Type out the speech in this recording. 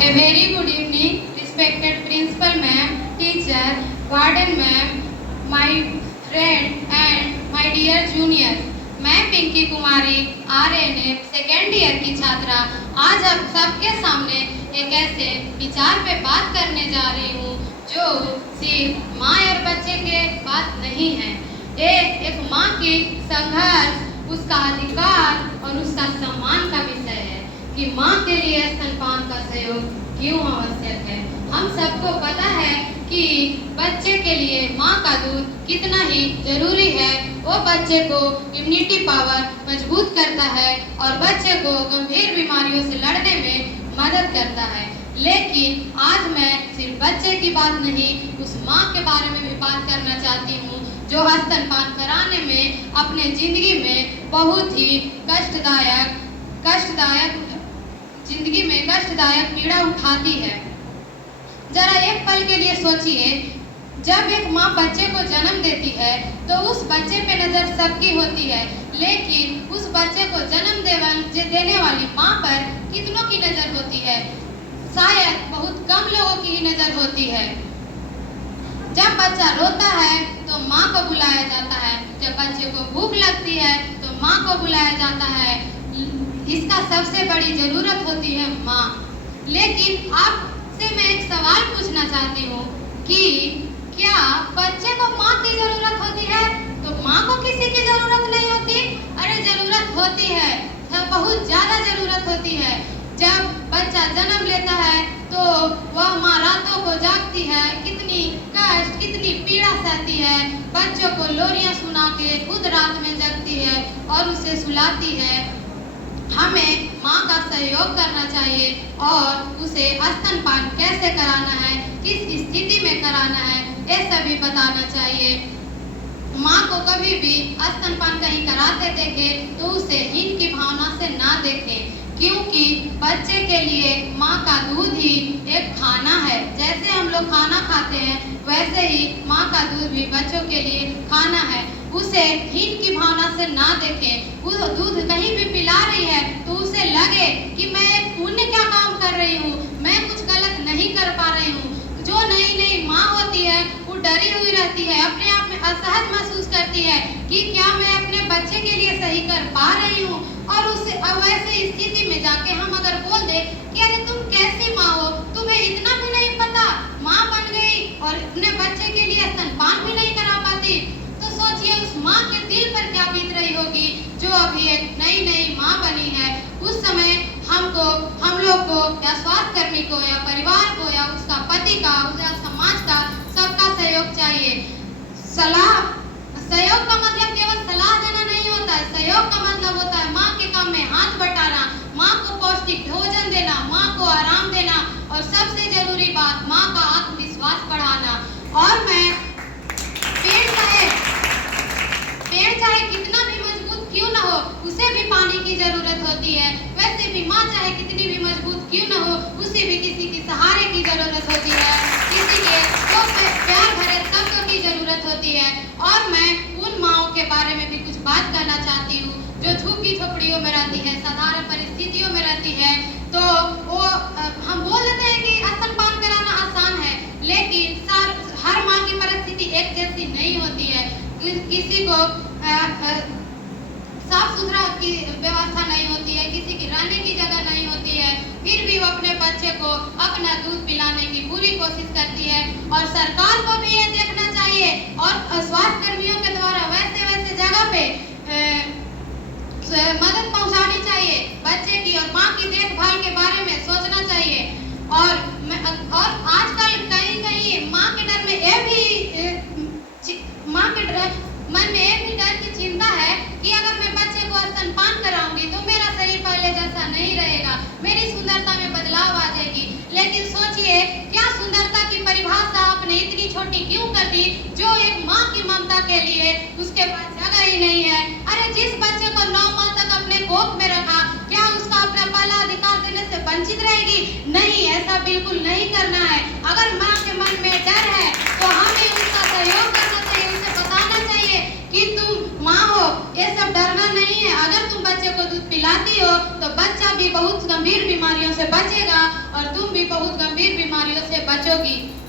A very good evening, respected principal ma'am, teacher, warden ma'am, my friend and my dear juniors. मैं पिंकी कुमारी RNF second year की छात्रा आज आप सबके सामने एक ऐसे विचार पे बात करने जा रही हूँ जो सिर्फ माँ और बच्चे के बात नहीं है। ये एक माँ की संघर्ष, उसका अधिकार और उसका सम्मान का विषय है कि माँ के लिए स्तनपान का सहयोग क्यों आवश्यक है। हम सबको पता है कि बच्चे के लिए माँ का दूध कितना ही जरूरी है। वो बच्चे को इम्यूनिटी पावर मजबूत करता है और बच्चे को गंभीर बीमारियों से लड़ने में मदद करता है। लेकिन आज मैं सिर्फ बच्चे की बात नहीं, उस माँ के बारे में भी बात करना चाहती हूँ जो स्तनपान कराने में अपने जिंदगी में बहुत ही कष्टदायक पीड़ा उठाती है। जरा एक पल के लिए सोचिए, जब एक माँ बच्चे को जन्म देती है तो उस बच्चे पे नज़र सबकी होती है, लेकिन उस बच्चे को जन्म देने वाली माँ पर कितनों की नज़र होती है? शायद बहुत कम लोगों की ही नज़र होती है। जब बच्चा रोता है तो माँ को बुलाया जाता है, जब बच्चे को भूख लगती है तो माँ को बुलाया जाता है। इसका सबसे बड़ी ज़रूरत होती है माँ। लेकिन आपसे मैं एक सवाल पूछना चाहती हूँ कि क्या बच्चे को माँ की ज़रूरत होती है तो माँ को किसी की ज़रूरत नहीं होती? अरे ज़रूरत होती है, बहुत ज़्यादा ज़रूरत होती है। जब बच्चा जन्म लेता है तो वह माँ रातों को जागती है, कितनी कष्ट, कितनी पीड़ा सहती है। बच्चों को लोरियाँ सुना के खुद रात में जगती है और उसे सुलाती है। हमें माँ का सहयोग करना चाहिए और उसे स्तनपान कैसे कराना है, किस स्थिति में कराना है, ये सभी बताना चाहिए। माँ को कभी भी स्तनपान कहीं कराते देखे तो उसे हीन की भावना से ना देखें, क्योंकि बच्चे के लिए माँ का दूध ही एक खाना है। जैसे हम लोग खाना खाते हैं वैसे ही माँ का दूध भी बच्चों के लिए खाना है। उसे हीन की भावना से ना देखें। वो दूध कहीं भी पिला रही है तो उसे लगे कि मैं एक पुण्य क्या काम कर रही हूँ, मैं कुछ गलत नहीं कर पा रही हूँ। जो नई नई माँ होती है वो डरी हुई रहती है, अपने आप में असहज महसूस करती है कि क्या मैं अपने बच्चे के लिए सही कर पा रही हूँ। और उसे वैसे स्थिति में जाके हम अगर बोल दे कि अरे तुम कैसी माँ हो, तुम्हें इतना भी नहीं पता, माँ बन गई और अपने बच्चे के लिए स्तनपान भी नहीं करा पाती, तो सोचिए उस माँ के दिल पर क्या बीत रही होगी जो अभी एक नई नई माँ बनी है। उस समय हम लोग को या स्वास्थ्य कर्मी को या परिवार को या उसका पति का या समाज का सबका सहयोग चाहिए। सहयोग का मतलब केवल सलाह देना नहीं होता है। सहयोग का मतलब होता है माँ के काम में हाथ बटाना, माँ को पौष्टिक भोजन देना, माँ को आराम देना और सबसे जरूरी बात माँ का आत्मविश्वास बढ़ाना। और मैं पेड़ चाहे कितना भी मजबूत क्यों न हो उसे भी पानी की जरूरत होती है, वैसे भी माँ चाहे कितनी भी मजबूत क्यों न हो उसे भी किसी की सहारे की जरूरत होती है, किसी के जो प्यार भरे शब्दों की जरूरत होती है। और मैं उन माँओं के बारे में भी कुछ बात करना चाहती हूँ जो झुग्गी झोपड़ियों में रहती है, साधारण परिस्थितियों में रहती है। तो वो हम बोल देते हैं कि स्तनपान कराना आसान है, लेकिन हर माँ की परिस्थिति एक जैसी नहीं होती है। किसी को साफ सुथरा की व्यवस्था नहीं होती है, किसी की रहने की जगह नहीं होती है, फिर भी वो अपने बच्चे को अपना दूध पिलाने की पूरी कोशिश करती है। और सरकार को भी ये देखना चाहिए और स्वास्थ्य कर्मियों के द्वारा वैसे जगह पे मदद पहुंचानी चाहिए। बच्चे की और माँ की देखभाल के बारे में सोचना चाहिए। और आजकल कहीं माँ के डर में मन में ये भी डर की चिंता है कि अगर मैं बच्चे को स्तनपान कराऊंगी तो मेरा शरीर पहले जैसा नहीं रहेगा, मेरी सुंदरता में बदलाव आ जाएगी। लेकिन सोचिए क्या सुंदरता की परिभाषा आपने इतनी छोटी क्यों कर दी जो एक माँ की ममता के लिए उसके पास जगह ही नहीं है। अरे जिस बच्चे को 9 माह तक अपने कोख में रखा, क्या उसका अपना पहला अधिकार देने से वंचित रहेगी? नहीं, ऐसा बिल्कुल नहीं करना है। अगर माँ के मन में डर है तो हमें उसका सहयोग करना चाहिए, उसे बताना चाहिए कि तुम माँ हो, ये सब डरना नहीं है। अगर तुम बच्चे को दूध पिलाती हो तो बच्चा भी बहुत गंभीर बीमारियों से बचेगा और तुम भी बहुत गंभीर बीमारियों से बचोगी।